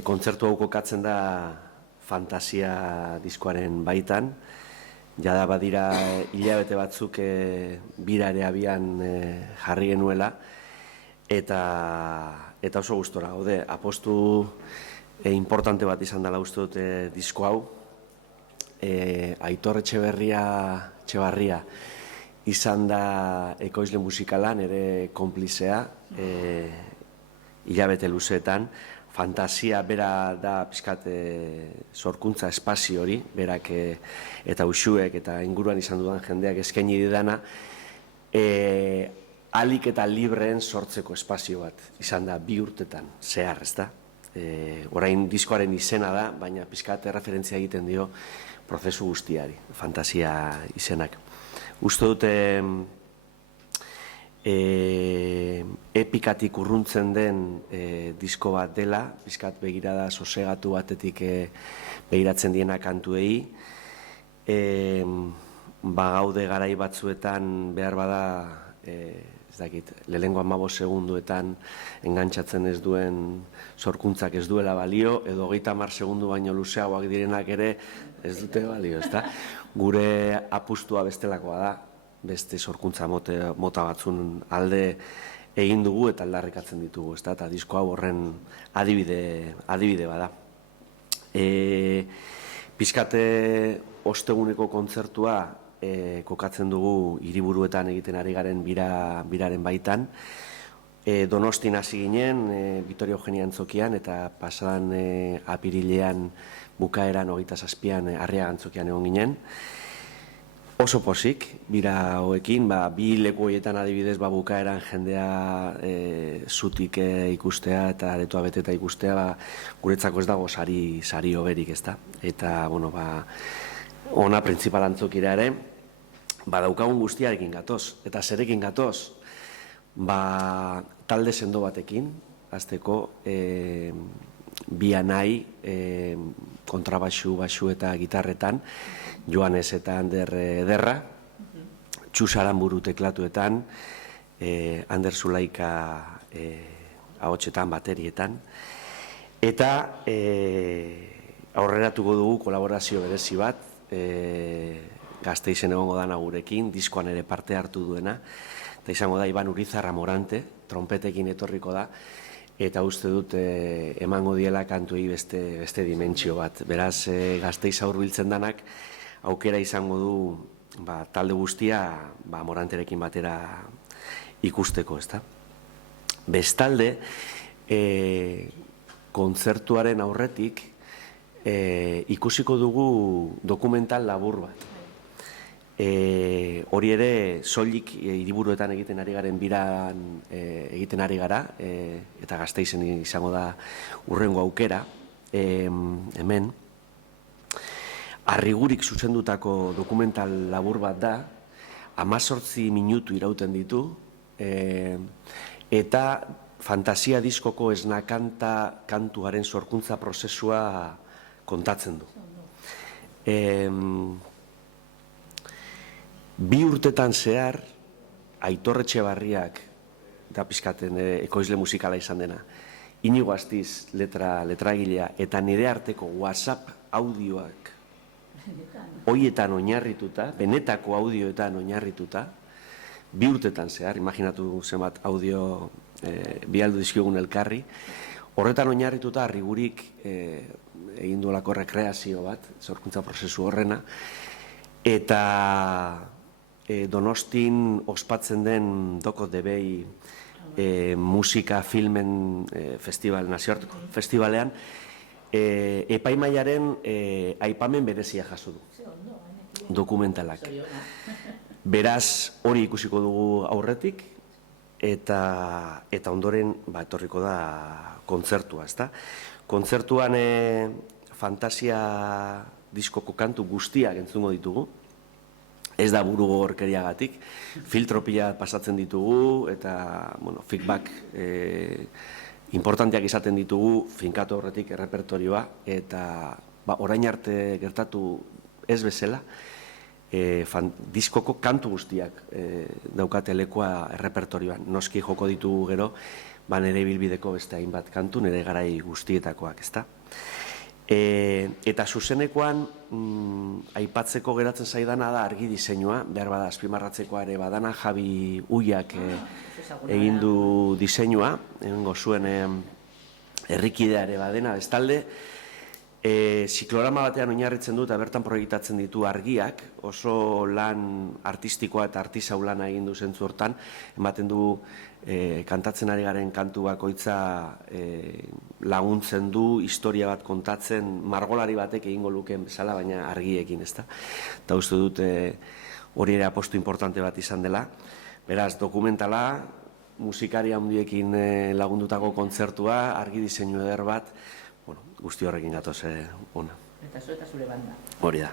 Kontzertu hau kokatzen da Fantasia diskoaren baitan, jada badira hilabete batzuk bira ere abian jarri genuela, eta oso gustora gaude. Apostu importante bat izan dela uste dut disko hau. Aitor Etxebarria izan da ekoizle musikalan, ere konplizea, hilabete luzeetan. Fantasia bera da pixkat sorkuntza espazio hori, berak eta uxuek eta inguruan izan dudan jendeak eskaini didana, alik eta libreen sortzeko espazio bat izan da 2 urtetan zehar, ezta? Orain diskoaren izena da, baina pixkat erreferentzia egiten dio prozesu guztiari, Fantasia izenak. Uste dute epikatik urruntzen den disko bat dela, pixkat begirada sosegatu batetik begiratzen diena kantuei. Gaude garai batzuetan behar bada, ez dakit, lehenengo 15 segunduetan engantzatzen ez duen sorkuntzak ez duela balio, edo 30 segundu baino luzeagoak direnak ere ez dute balio, ezta? Gure apustua bestelakoa da, beste sorkuntza mota batzun alde egin dugu eta aldarrikatzen ditugu, ezta? Eta disko hau horren adibide bada. Pizkate osteguneko kontzertua kokatzen dugu hiriburuetan egiten ari garen biraren baitan. Donostin hasi ginen, Vitoria Eugenia Antzokian, eta pasadan apirilean bukaeran 27an Arriaga Antzokian egon ginen. Oso posik, bira hoekin, 2 leku horietan adibidez bukaeran jendea zutik ikustea eta aretoa beteta ikustea, guretzako ez dago sari hoberik, ezta? Eta, ona printzipal Antzokira ere, daukagun guztiarekin gatoz. Eta zerekin gatoz, talde sendo batekin, azteko, bi anai, kontrabaxu, baxu eta gitarretan, Joanes eta Ander Ederra, Txus Aranburu teklatuetan, Ander Zulaika ahotsetan, baterietan, eta aurreratuko dugu kolaborazio berezi bat, Gasteizen egongo dana gurekin, diskoan ere parte hartu duena, eta izango da Iban Urizar Amorante, trompetekin etorriko da, eta uste dut emango diela kantuei beste dimentsio bat. Beraz, Gasteiz hurbiltzen danak, aukera izango du talde guztia Amoranterekin batera ikusteko, ezta? Bestalde, kontzertuaren aurretik ikusiko dugu dokumental labur bat. Hori ere, soilik hiriburuetan egiten ari garen biran egiten ari gara, eta Gasteizen izango da hurrengo aukera, hemen. Arrigurik zuzendutako dokumental labur bat da, 18 minutu irauten ditu, eta Fantasia diskoko esnakanta kantuaren sorkuntza prozesua kontatzen du. 2 urtetan zehar, Aitor Etxebarriak, eta pizkaten ekoizle musikala izan dena, Inigo Astiz letragilea, eta nire arteko WhatsApp audioak hoietan oinarrituta, benetako audioetan oinarrituta, 2 urtetan zehar, imaginatu zenbat audio bialdu dizkiogun elkarri, horretan oinarrituta Arrigurik egin duelako rekreazio bat, sorkuntza prozesu horrena, eta Donostin ospatzen den Doko Debei musika filmen festival, nazioarteko festivalean, epaimaiaren aipamen berezia jaso du, dokumentalak. Beraz, hori ikusiko dugu aurretik, eta ondoren etorriko da kontzertua, ezta? Kontzertuan Fantasia diskoko kantu guztiak entzungo ditugu, ez da buru gogorkeriagatik, filtro pila pasatzen ditugu, eta feedback importanteak izaten ditugu, finkatu horretik errepertorioa, eta orain arte gertatu ez bezala, diskoko kantu guztiak daukate lekua errepertorioan. Noski joko ditugu gero, nire ibilbideko beste hainbat kantu, nire garai guztietakoak, ezta? Eta zuzenekoan aipatzeko geratzen zaidana da argi diseinua, behar bada azpimarratzekoa ere badana, Javi Uiak egin du diseinua, egingo zuen herrikidea ere badena, bestalde, ziklorama batean oinarritzen du eta bertan proiektatzen ditu argiak, oso lan artistikoa eta artisau lana egin du zentzu hortan, ematen du kantatzen ari garen kantu bakoitza laguntzen du, historia bat kontatzen, margolari batek egingo lukeen bezala, baina argiekin, ezta? Eta uste dut hori ere apostu importante bat izan dela. Beraz, dokumentala, musikari handiekin lagundutako kontzertua, argi diseinu eder bat, guzti horrekin gatoz ona. Eta zu eta zure banda. Hori da.